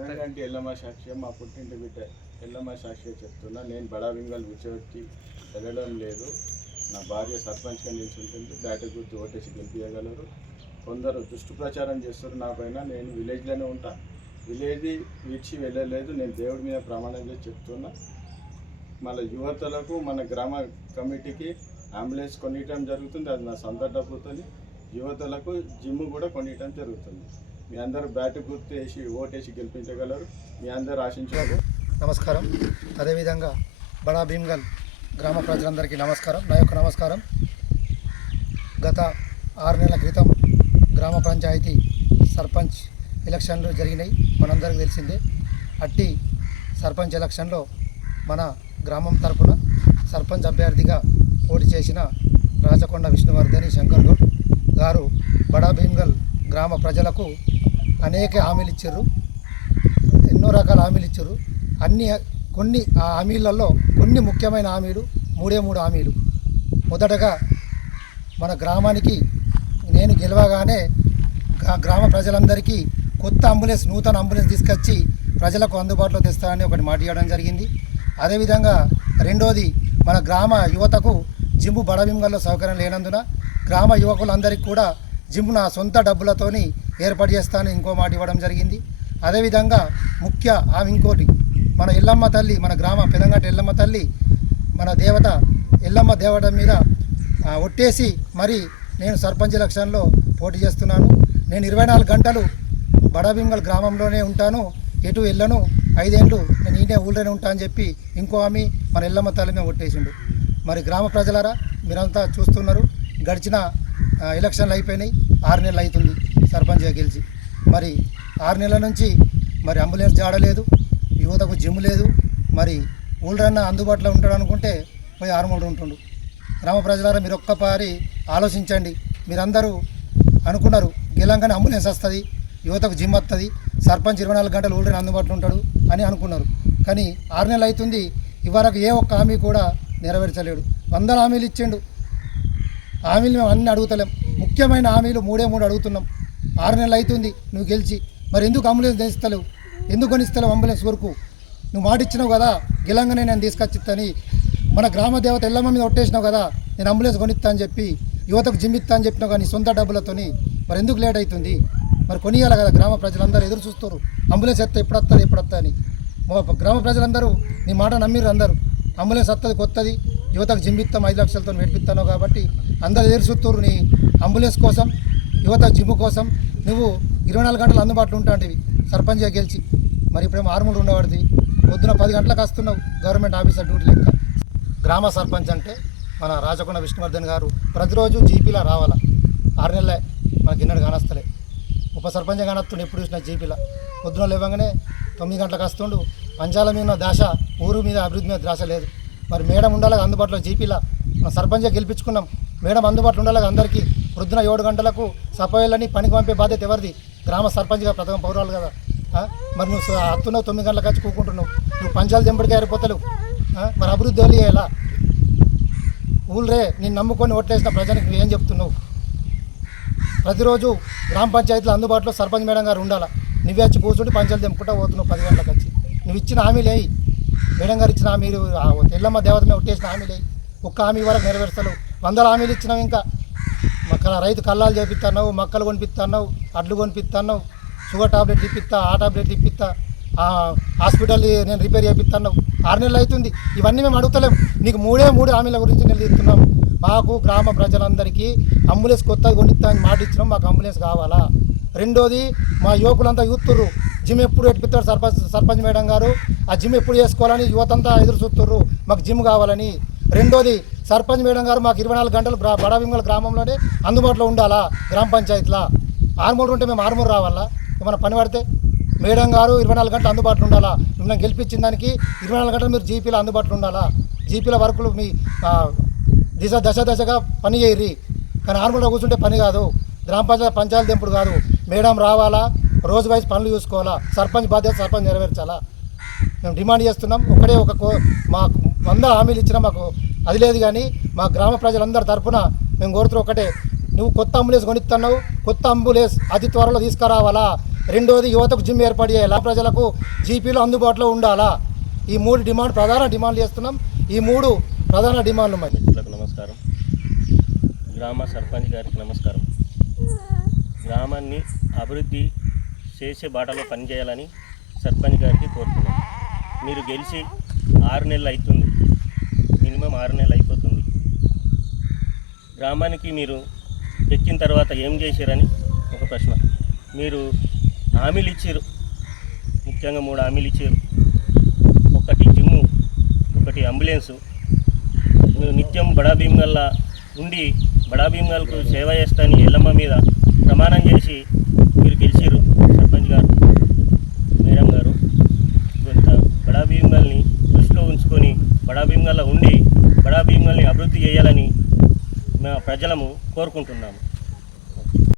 ఎందుకంటే ఎల్లమ్మ సాక్షి మా పుట్టింటి బిడ్డ ఎల్లమ్మ సాక్షిగా చెప్తున్నా. నేను బడా వింగల్ విడిచిపెట్టి వెళ్ళడం లేదు. నా భార్య సర్పంచ్గా నిల్చుంటుంది. బ్యాటర్ గుర్తు ఓటేసి గెలిపించగలరు. కొందరు దుష్టు ప్రచారం చేస్తారు నా పైన. నేను విలేజ్లోనే ఉంటా. విలేజ్ విడిచి వెళ్ళలేదు. నేను దేవుడి మీద ప్రమాణం చేసి చెప్తున్నా. మన యువతలకు మన గ్రామ కమిటీకి అంబులెన్స్ కొనియటం జరుగుతుంది. అది నా సొంత డబ్బుతో. యువతలకు జిమ్ కూడా కొనియటం జరుగుతుంది. మీ అందరూ బ్యాట్ గుర్తు వేసి ఓటేసి గెలిపించగలరు. మీ అందరూ ఆశించారు. నమస్కారం. అదేవిధంగా బడా భీమ్గల్ గ్రామ ప్రజలందరికీ నమస్కారం. నా యొక్క నమస్కారం. గత 6 నెలల క్రితం గ్రామ పంచాయతీ సర్పంచ్ ఎలక్షన్లు జరిగినాయి. మనందరికీ తెలిసిందే. అట్టి సర్పంచ్ ఎలక్షన్లో మన గ్రామం తరపున సర్పంచ్ అభ్యర్థిగా పోటీ చేసిన రాచకొండ విష్ణువర్ధని శంకర్ గౌడ్ గారు బడా భీమ్గల్ గ్రామ ప్రజలకు అనేక హామీలు ఇచ్చారు. ఎన్నో రకాల హామీలు ఇచ్చారు. కొన్ని ఆ హామీలలో కొన్ని ముఖ్యమైన హామీలు 3 హామీలు. మొదటగా మన గ్రామానికి నేను గెలవగానే గ్రామ ప్రజలందరికీ కొత్త అంబులెన్స్, నూతన అంబులెన్స్ తీసుకొచ్చి ప్రజలకు అందుబాటులో తెస్తానని ఒకటి మాట ఇవ్వడం జరిగింది. అదేవిధంగా రెండోది, మన గ్రామ యువతకు జిమ్ బడా భీమ్గల్లో సౌకర్యం లేనందున గ్రామ యువకులందరికీ కూడా జిమ్ నా సొంత డబ్బులతోని ఏర్పాటు చేస్తానని ఇంకో మాట ఇవ్వడం జరిగింది. అదేవిధంగా ఇంకోటి, మన ఎల్లమ్మ తల్లి, మన గ్రామ పెదంగట్ట ఎల్లమ్మ తల్లి, మన దేవత ఎల్లమ్మ దేవత మీద ఒట్టేసి మరి నేను సర్పంచ్ ఎలక్షన్లో పోటీ చేస్తున్నాను. నేను 24 గంటలు బడా భీమ్గల్ గ్రామంలోనే ఉంటాను, ఎటు వెళ్ళను, 5 ఏళ్ళు నేను ఈయనే ఊళ్ళోనే ఉంటా అని చెప్పి ఇంకో ఆమె మన ఎల్లమ్మ తల్లి మీద ఒట్టేసిండు. మరి గ్రామ ప్రజలారా మీరంతా చూస్తున్నారు. గడిచిన ఎలక్షన్లు అయిపోయినాయి. 6 నెలలు అవుతుంది సర్పంచ్గా గెలిచి. మరి 6 నెలల నుంచి మరి అంబులెన్స్ జాడలేదు, యువతకు జిమ్ లేదు. మరి ఊళ్ళన్నా అందుబాటులో ఉంటాడు అనుకుంటే పోయి ఆరుమూడు ఉంటుండు. గ్రామ ప్రజలారా మీరు ఒక్కపారి ఆలోచించండి. మీరందరూ అనుకున్నారు గెలంగానే అంబులెన్స్ వస్తుంది, యువతకు జిమ్ వస్తుంది, సర్పంచ్ 24 గంటలు ఊళ్ళని అందుబాటులో ఉంటాడు అని అనుకున్నారు. కానీ 6 నెలలు అవుతుంది, ఇవరకు ఏ ఒక్క హామీ కూడా నెరవేర్చలేడు. 100 హామీలు ఇచ్చిండు. హామీలు మేము అన్నీ అడుగుతలేం. ముఖ్యమైన హామీలు 3 అడుగుతున్నాం. 6 నెలలు అవుతుంది నువ్వు గెలిచి. మరి ఎందుకు అంబులెన్స్ తెస్తలేవు? ఎందుకు కొనిస్తలేవు అంబులెన్స్ వరకు? నువ్వు మాట ఇచ్చినావు కదా గెలంగానే నేను తీసుకొచ్చిస్తాని, మన గ్రామ దేవత ఎల్లమ్మ మీద ఒట్టేసినావు కదా నేను అంబులెన్స్ కొనిస్తా అని చెప్పి, యువతకు జిమ్ ఇస్తా అని చెప్పినావు కానీ సొంత డబ్బులతోని. మరి ఎందుకు లేట్ అవుతుంది? మరి కొనియాలి కదా. గ్రామ ప్రజలందరూ ఎదురు చూస్తారు అంబులెన్స్ ఎత్తా ఎప్పుడు వస్తా అని. గ్రామ ప్రజలందరూ నీ మాట నమ్మిరు. అందరూ అంబులెన్స్ వస్తుంది, కొత్తది, యువతకు జిమ్ ఇస్తాం, 5 లక్షలతో పెట్టిస్తాను కాబట్టి అందరూ ఎదురు చూస్తారు నీ అంబులెన్స్ కోసం, యువత జిమ్ కోసం. నువ్వు 24 గంటలు అందుబాటులో ఉంటాంటివి సర్పంచ్గా గెలిచి. మరి ఇప్పుడేమో 6 ఉండేవాడిది. పొద్దున 10 గంటలకు వస్తున్నావు గవర్నమెంట్ ఆఫీసర్ డ్యూటీ లెక్క. గ్రామ సర్పంచ్ అంటే మన రాచకొండ విష్ణువర్ధన్ గారు ప్రతిరోజు జీపీలా రావాలా. 6 నెలలే మనకి ఇన్నడు కానస్తలే. ఉప సర్పంచ్ కానొస్తుండే ఎప్పుడు చూసినా జీపీలా. పొద్దున లేవగానే 9 గంటలకు వస్తుండు. పంచాల మీద ఉన్న దాశ, ఊరు మీద అభివృద్ధి మీద దాశ లేదు. మరి మేడం ఉండాలి అందుబాటులో. జీపీలా మనం సర్పంచ్గా గెలిపించుకున్నాం. మేడం అందుబాటులో ఉండాలి అందరికీ. పొద్దున 7 గంటలకు సఫాయిలని పనికి పంపే బాధ్యత ఎవరిది? గ్రామ సర్పంచ్గా ప్రథమ పౌరాలు కదా. మరి నువ్వు వస్తున్నావు 9 గంటలకు వచ్చి కూకుంటున్నావు. నువ్వు పంచాలు దెంపడికి ఏరిపోతలేవు. మరి అభివృద్ధి వెళ్ళేలా ఊళ్ళే నేను నమ్ముకొని ఓట్లేసిన ప్రజలకు నువ్వు ఏం చెప్తున్నావు? ప్రతిరోజు గ్రామ పంచాయతీలో అందుబాటులో సర్పంచ్ మేడం గారు ఉండాలా. నువ్వే వచ్చి కూర్చుంటే పంచాలు తెంపుకుంటా పోతున్నావు 10 గంటలకు వచ్చి. నువ్వు ఇచ్చిన హామీలే, మేడం గారు ఇచ్చిన హామీలు, ఎల్లమ్మ దేవత మీద ఒట్టేసిన హామీలే, ఒక్క హామీ వరకు నెరవేర్చలేవు. 100 హామీలు ఇచ్చినావు. ఇంకా రైతు కళ్ళాలు చేపిస్తున్నావు, మొక్కలు కొనిపిస్తున్నావు, అడ్లు కొనిపిస్తున్నావు, షుగర్ టాబ్లెట్లు ఇప్పిస్తా, ఆ టాబ్లెట్లు ఇప్పిస్తా, హాస్పిటల్ నేను రిపేర్ చేపిస్తున్నావు. 6 నెలలు అవుతుంది. ఇవన్నీ మేము అడుగుతలేం. నీకు 3 హామీల గురించి నిలదీస్తున్నాం. మాకు గ్రామ ప్రజలందరికీ అంబులెన్స్ కొత్తగా కొనిస్తా అని మాట ఇచ్చినాం. మాకు అంబులెన్స్ కావాలా. రెండోది, మా యువకులంతా యూత్తుర్రు. జిమ్ ఎప్పుడు ఎట్టిపిస్తాడు సర్పంచ్ మేడం గారు, ఆ జిమ్ ఎప్పుడు చేసుకోవాలని యువతంతా ఎదురు చూస్తుర్రు. మాకు జిమ్ కావాలని. రెండోది, సర్పంచ్ మేడం గారు మాకు 24 గంటలు బడా భీమ్గల్ గ్రామంలోనే అందుబాటులో ఉండాలా. గ్రామ పంచాయతీలో 6 ఉంటే మేము 6 రావాలా? ఏమైనా పని పడితే మేడం గారు 24 గంటలు అందుబాటులో ఉండాలా. మిమ్మల్ని గెలిపించిన దానికి 24 గంటలు మీరు జీపీలో అందుబాటులో ఉండాలా. జీపీల వర్కులు మీ దశగా పని చేయరి. కానీ 6 కూర్చుంటే పని కాదు. గ్రామ పంచాయతీ తెంపుడు కాదు. మేడం రావాలా, రోజు వైజ్ పనులు చూసుకోవాలా. సర్పంచ్ బాధ్యత సర్పంచ్ నెరవేర్చాలా. మేము డిమాండ్ చేస్తున్నాం. ఒకటే మాకు 100 హామీలు ఇచ్చినా మాకు అది లేదు. కానీ మా గ్రామ ప్రజలందరి తరఫున మేము కోరుతున్నాం ఒకటే, నువ్వు కొత్త అంబులెన్స్ కొనిస్తున్నావు, కొత్త అంబులెన్స్ అతి త్వరలో తీసుకురావాలా. రెండోది యువతకు జిమ్ ఏర్పాటు చేయాలా, ప్రజలకు జీపీలు అందుబాటులో ఉండాలా. ఈ 3 ప్రధాన డిమాండ్లు చేస్తున్నాం. ఈ 3 ప్రధాన డిమాండ్లు మరి. మిత్రులకు నమస్కారం, గ్రామ సర్పంచ్ గారికి నమస్కారం. గ్రామాన్ని అభివృద్ధి చేసే బాటలో పనిచేయాలని సర్పంచ్ గారికి కోరుతున్నాం. మీరు గెలిచి 6 నెలలు అవుతుంది, మినిమం 6 నెలలు అయిపోతుంది. గ్రామానికి మీరు ఎక్కిన తర్వాత ఏం చేశారని ఒక ప్రశ్న. మీరు హామీలు ఇచ్చారు, ముఖ్యంగా 3 హామీలు ఇచ్చారు. ఒకటి జిమ్ము, ఒకటి అంబులెన్సు. మీరు నిత్యం బడా భీమ్గల్లా ఉండి బడా భీమ్గల్కు సేవ చేస్తాని ఎల్లమ్మ మీద ప్రమాణం చేసి మీరు గెలిచారు సర్పంచ్ గారు, మేడం గారు. కొంత బడా భీమ్గల్ని దృష్టిలో ఉంచుకొని బడా భీమ్గల్లా ఉండి బడా భీమ్గల్ని అభివృద్ధి చేయాలని మా ప్రజలము కోరుకుంటున్నాము.